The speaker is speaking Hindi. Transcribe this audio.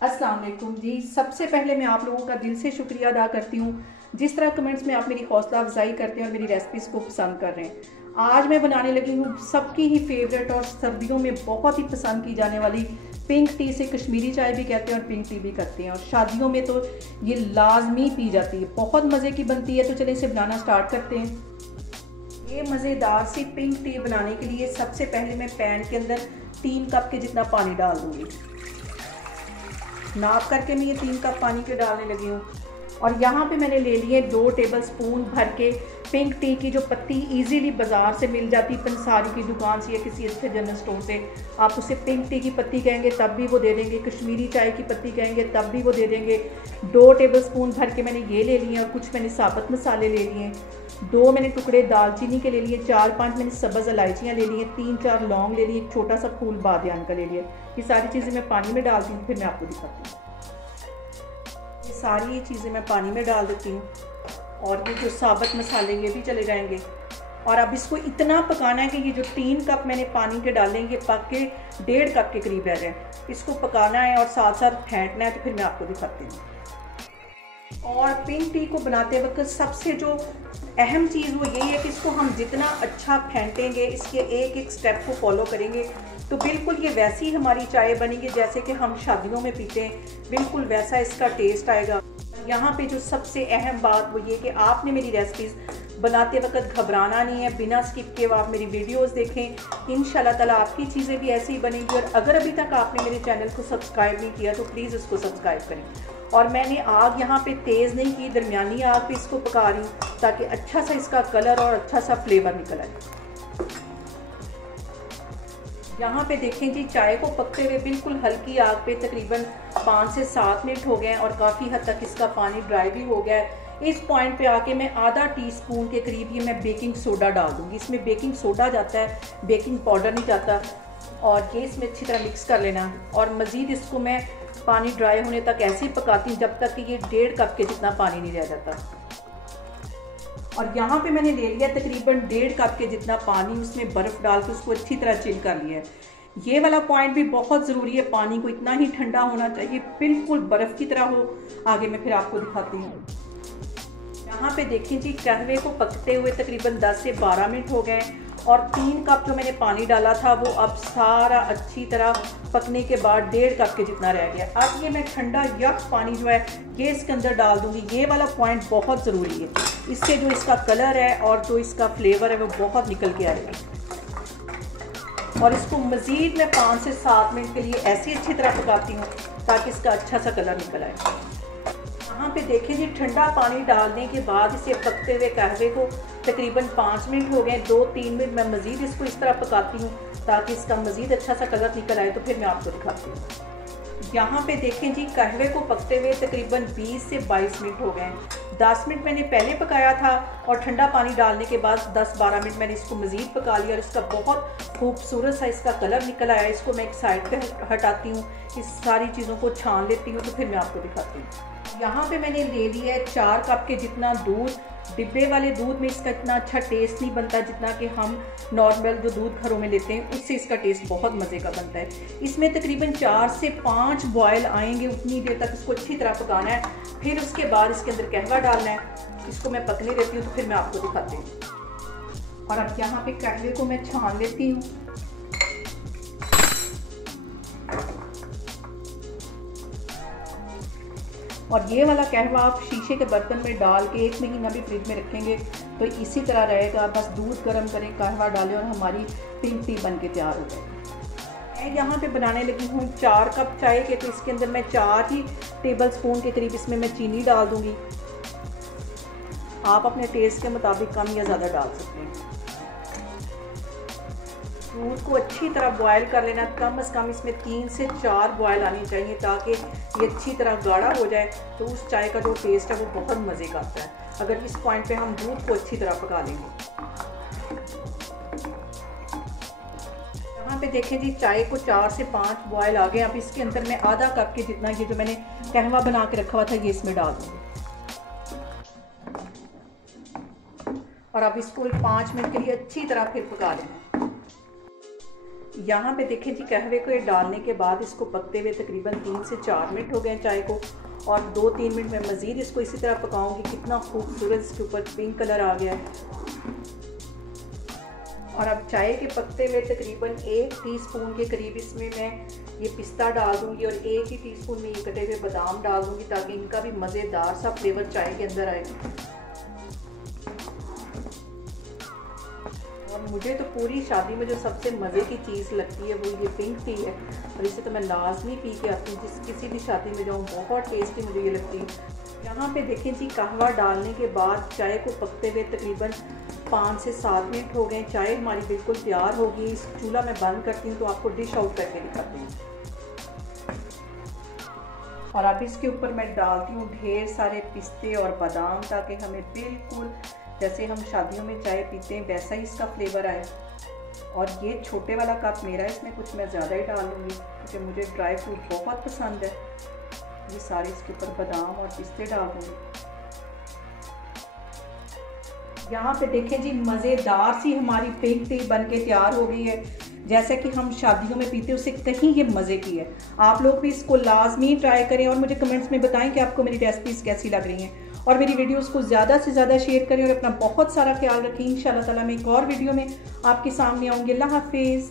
अस्सलाम वालेकुम जी। सबसे पहले मैं आप लोगों का दिल से शुक्रिया अदा करती हूँ जिस तरह कमेंट्स में आप मेरी हौसला अफजाई करते हैं और मेरी रेसिपीज़ को पसंद कर रहे हैं। आज मैं बनाने लगी हूँ सबकी ही फेवरेट और सर्दियों में बहुत ही पसंद की जाने वाली पिंक टी। से कश्मीरी चाय भी कहते हैं और पिंक टी भी करते हैं, और शादियों में तो ये लाजमी पी जाती है, बहुत मज़े की बनती है। तो चलिए इसे बनाना स्टार्ट करते हैं। ये मज़ेदार सी पिंक टी बनाने के लिए सबसे पहले मैं पैन के अंदर 3 कप के जितना पानी डाल दूँगी। नाप करके मैं ये 3 कप पानी के डालने लगी हूँ। और यहाँ पे मैंने ले लिए 2 टेबल स्पून भर के पिंक टी की जो पत्ती इजीली बाज़ार से मिल जाती है, पंसारी की दुकान से या किसी अच्छे जनरल स्टोर से। आप उसे पिंक टी की पत्ती कहेंगे तब भी वो दे देंगे, कश्मीरी चाय की पत्ती कहेंगे तब भी वो दे देंगे। 2 टेबल स्पून भर के मैंने ये ले लिए, और कुछ मैंने साबुत मसाले ले लिए। 2 मैंने टुकड़े दालचीनी के ले लिए, 4-5 मैंने सब्ज़ इलायचियाँ ले लिए, 3-4 लौंग ले लिए, एक छोटा सा फूल बादियान का ले लिया। ये सारी चीज़ें मैं पानी में डालती हूँ, फिर मैं आपको दिखाती हूँ। ये सारी ये चीज़ें मैं पानी में डाल देती हूँ, और ये जो साबुत मसाले ये भी चले जाएंगे। और अब इसको इतना पकाना है कि ये जो 3 कप मैंने पानी के डालेंगे पक के 1.5 कप के करीब रह जाए। इसको पकाना है और साथ साथ फेंटना है, तो फिर मैं आपको दिखाती हूँ। और पिंक टी को बनाते वक्त सबसे जो अहम चीज़ वो यही है कि इसको हम जितना अच्छा फेंटेंगे, इसके एक एक स्टेप को फॉलो करेंगे, तो बिल्कुल ये वैसी हमारी चाय बनेगी जैसे कि हम शादियों में पीते हैं, बिल्कुल वैसा इसका टेस्ट आएगा। यहाँ पे जो सबसे अहम बात वो ये कि आपने मेरी रेसिपीज़ बनाते वक्त घबराना नहीं है, बिना स्किप किए आप मेरी वीडियोस देखें। इंशाल्लाह ताला आपकी चीज़ें भी ऐसे ही बनेंगी। और अगर अभी तक आपने मेरे चैनल को सब्सक्राइब नहीं किया तो प्लीज़ इसको सब्सक्राइब करें। और मैंने आग यहाँ पे तेज़ नहीं की, दरमियानी आग पे इसको पका रही हूँ ताकि अच्छा सा इसका कलर और अच्छा सा फ्लेवर निकल आए। यहाँ पे देखें जी, चाय को पकते हुए बिल्कुल हल्की आग पे तकरीबन 5 से 7 मिनट हो गए हैं, और काफ़ी हद तक इसका पानी ड्राई भी हो गया है। इस पॉइंट पे आके मैं आधा टीस्पून के करीब ये मैं बेकिंग सोडा डाल दूँगी। इसमें बेकिंग सोडा जाता है, बेकिंग पाउडर नहीं जाता। और ये इसमें अच्छी तरह मिक्स कर लेना। और मज़ीद इसको मैं पानी ड्राई होने तक ऐसे ही पकाती हूँ जब तक कि ये 1.5 कप के जितना पानी नहीं रह जाता। और यहाँ पे मैंने ले लिया तकरीबन 1.5 कप के जितना पानी, उसमें बर्फ़ डाल के उसको अच्छी तरह चिल कर लिया है। ये वाला पॉइंट भी बहुत ज़रूरी है, पानी को इतना ही ठंडा होना चाहिए, बिल्कुल बर्फ़ की तरह हो। आगे मैं फिर आपको दिखाती हूँ। यहाँ पे देखिए जी, कहवे को पकते हुए तकरीबन 10 से 12 मिनट हो गए, और 3 कप जो मैंने पानी डाला था वो अब सारा अच्छी तरह पकने के बाद 1.5 कप के जितना रह गया। अब ये मैं ठंडा यख पानी जो है ये इसके अंदर डाल दूंगी। ये वाला पॉइंट बहुत ज़रूरी है, इससे जो इसका कलर है और जो इसका फ्लेवर है वो बहुत निकल के आएगा। और इसको मज़ीद मैं 5 से 7 मिनट के लिए ऐसी अच्छी तरह पकाती हूँ ताकि इसका अच्छा सा कलर निकल आए। यहाँ पे देखें जी, ठंडा पानी डालने के बाद इसे पकते हुए कहवे को तकरीबन 5 मिनट हो गए। 2-3 मिनट मैं मज़ीद इसको इस तरह पकाती हूँ ताकि इसका मज़ीद अच्छा सा कलर निकल आए, तो फिर मैं आपको दिखाती हूँ। यहाँ पे देखें जी, कहवे को पकते हुए तकरीबन 20 से 22 मिनट हो गए। 10 मिनट मैंने पहले पकाया था, और ठंडा पानी डालने के बाद 10-12 मिनट मैंने इसको मज़ीद पका लिया, और इसका बहुत खूबसूरत सा इसका कलर निकल आया। इसको मैं एक साइड पे हटाती हूँ, इस सारी चीज़ों को छान लेती हूँ, तो फिर मैं आपको दिखाती हूँ। यहाँ पे मैंने ले लिया है 4 कप के जितना दूध। डिब्बे वाले दूध में इसका इतना अच्छा टेस्ट नहीं बनता जितना कि हम नॉर्मल जो दूध घरों में लेते हैं, उससे इसका टेस्ट बहुत मज़े का बनता है। इसमें तकरीबन 4 से 5 बॉयल आएंगे, उतनी देर तक इसको अच्छी तरह पकाना है। फिर उसके बाद इसके अंदर कहवा डालना है। इसको मैं पकने देती हूँ, तो फिर मैं आपको दिखाती हूँ। और अब यहाँ पे कहवे को मैं छान लेती हूँ। और ये वाला कहवा आप शीशे के बर्तन में डाल के 1 महीना भी फ्रिज में रखेंगे तो इसी तरह रहेगा। बस दूध गर्म करें, कहवा डालें, और हमारी पिंक टी बन के तैयार हो जाएगी। मैं यहाँ पे बनाने लगी हूँ 4 कप चाय के, तो इसके अंदर मैं 4 ही टेबल स्पून के करीब इसमें मैं चीनी डाल दूँगी। आप अपने टेस्ट के मुताबिक कम या ज़्यादा डाल सकते हैं। दूध को अच्छी तरह बॉयल कर लेना, कम से कम इसमें 3 से 4 बॉयल आनी चाहिए ताकि ये अच्छी तरह गाढ़ा हो जाए, तो उस चाय का जो टेस्ट है वो बहुत मज़े का आता है अगर इस पॉइंट पे हम दूध को अच्छी तरह पका लेंगे। यहाँ पे देखें जी, चाय को 4 से 5 बॉयल आ गए। अब इसके अंदर मैं आधा कप के जितना ये जो मैंने कहवा बना के रखा हुआ था ये इसमें डाल दूँगी, और अब इसको 5 मिनट के लिए अच्छी तरह फिर पका लेना। यहाँ पे देखें जी, कहवे को डालने के बाद इसको पकते हुए तकरीबन 3 से 4 मिनट हो गए चाय को, और 2-3 मिनट में मज़ीद इसको इसी तरह पकाऊंगी। कितना खूबसूरत इसके ऊपर पिंक कलर आ गया है। और अब चाय के पकते हुए तकरीबन 1 टीस्पून के करीब इसमें मैं ये पिस्ता डाल दूंगी, और 1 ही टीस्पून में ये कटे हुए बादाम डाल दूंगी, ताकि इनका भी मज़ेदार सा फ्लेवर चाय के अंदर आए। और मुझे तो पूरी शादी में जो सबसे मज़े की चीज़ लगती है वो ये पिंक टी है, और इसे तो मैं लाजमी पी के आती हूँ जिस किसी भी शादी में जाऊँ। बहुत टेस्टी मुझे ये लगती है। यहाँ पे देखें जी, कहवा डालने के बाद चाय को पकते हुए तकरीबन 5 से 7 मिनट हो गए। चाय हमारी बिल्कुल तैयार होगी। इस चूल्हा मैं बंद करती हूँ तो आपको डिश आउट करके दिखाती हूँ। और अब इसके ऊपर मैं डालती हूँ ढेर सारे पिस्ते और बादाम, ताकि हमें बिल्कुल जैसे हम शादियों में चाय पीते हैं वैसा ही इसका फ्लेवर आए। और ये छोटे वाला कप मेरा है, इसमें कुछ मैं ज़्यादा ही डाल लूँगी क्योंकि मुझे ड्राई फ्रूट बहुत पसंद है। ये सारे इसके ऊपर बादाम और पिस्ते डाल दूँगी। यहाँ पे देखें जी, मज़ेदार सी हमारी पिंक टी बन के तैयार हो गई है। जैसे कि हम शादियों में पीते हैं उससे कहीं ये मज़े की है। आप लोग भी इसको लाजमी ट्राई करें और मुझे कमेंट्स में बताएं कि आपको मेरी रेसिपीज़ कैसी लग रही हैं। और मेरी वीडियोस को ज़्यादा से ज़्यादा शेयर करें और अपना बहुत सारा ख्याल रखें। इंशाल्लाह ताला मैं एक और वीडियो में आपके सामने आऊँगी। अल्लाह हाफिज़।